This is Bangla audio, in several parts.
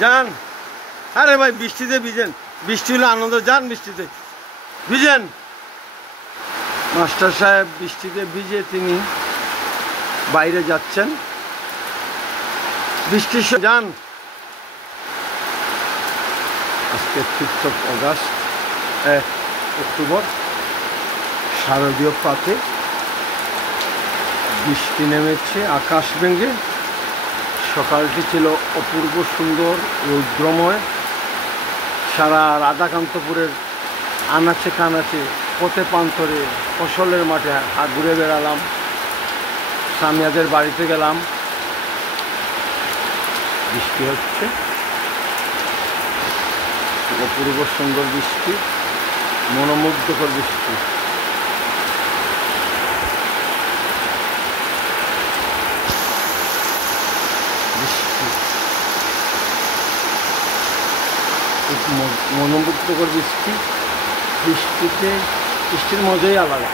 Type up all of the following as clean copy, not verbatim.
যান। আরে ভাই বৃষ্টিতে ভিজেন, বৃষ্টি হলে আনন্দ, যান বৃষ্টিতে ভিজেন। মাস্টার সাহেব বৃষ্টিতে ভিজে তিনি বাইরে যাচ্ছেন। বৃষ্টির যান। আজকে 5 অগাস্ট, 1 অক্টোবর, শারদীয় প্রাতে বৃষ্টি নেমেছে আকাশ ভেঙে। সকালটি ছিল অপূর্ব সুন্দর, রৌদ্রময়। সারা রাধাকান্তপুরের আনাচে কানাচে, পথে প্রান্তরে, ফসলের মাঠে ঘুরে বেড়ালাম। সামিয়াদের বাড়িতে গেলাম। বৃষ্টি হচ্ছে, অপূর্ব সুন্দর বৃষ্টি, মনোমুগ্ধকর বৃষ্টি। মনোমুগ্ধকর বৃষ্টি। বৃষ্টির মজাই আলাদা।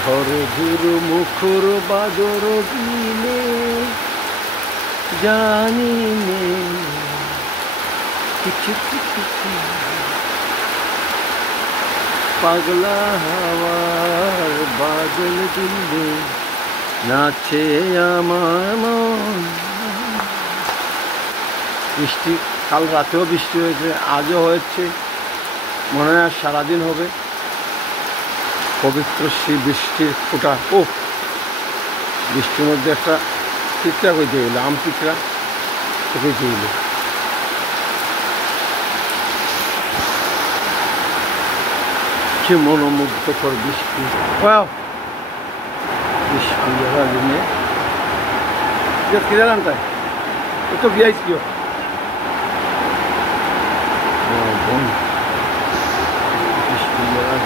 ঝড় ঝুরু মুখর বাদর দিলে জানি নে কিছু কিছু পাগলা হাওয়ার বাদল দিলে নাচে আমার মন। বৃষ্টি কাল রাতেও বৃষ্টি হয়েছে, আজও হয়েছে, মনে হয় সারাদিন হবে। পবিত্র সেই বৃষ্টির ফোঁটা। ও বৃষ্টির মধ্যে একটা পিঁপড়া কইতে গেলো, আম পিঁপড়া কইতে গেলো। কি মনোমুগ্ধকর বৃষ্টি। বৃষ্টি দিনে কিনে আনতায় তো বিয়াইছ কিয়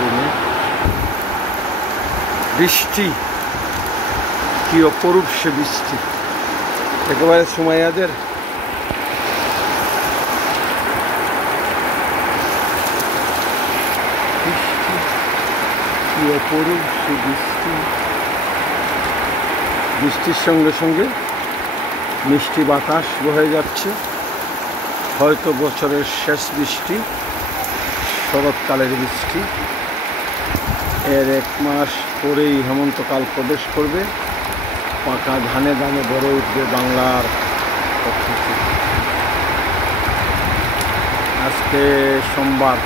দিনে বৃষ্টি, কি অপরূপ সে বৃষ্টি। একেবারে সুমাইয়াদের বৃষ্টি, কি অপরূপ সে বৃষ্টি। বৃষ্টির সঙ্গে সঙ্গে মিষ্টি বাতাস বয়ে যাচ্ছে। হয়তো বছরের শেষ বৃষ্টি, শরৎকালের বৃষ্টি। এর 1 মাস পরেই হেমন্তকাল প্রবেশ করবে। পাকা ধানে ধানে ভরে উঠবে বাংলার প্রকৃতি। আজকে সোমবার।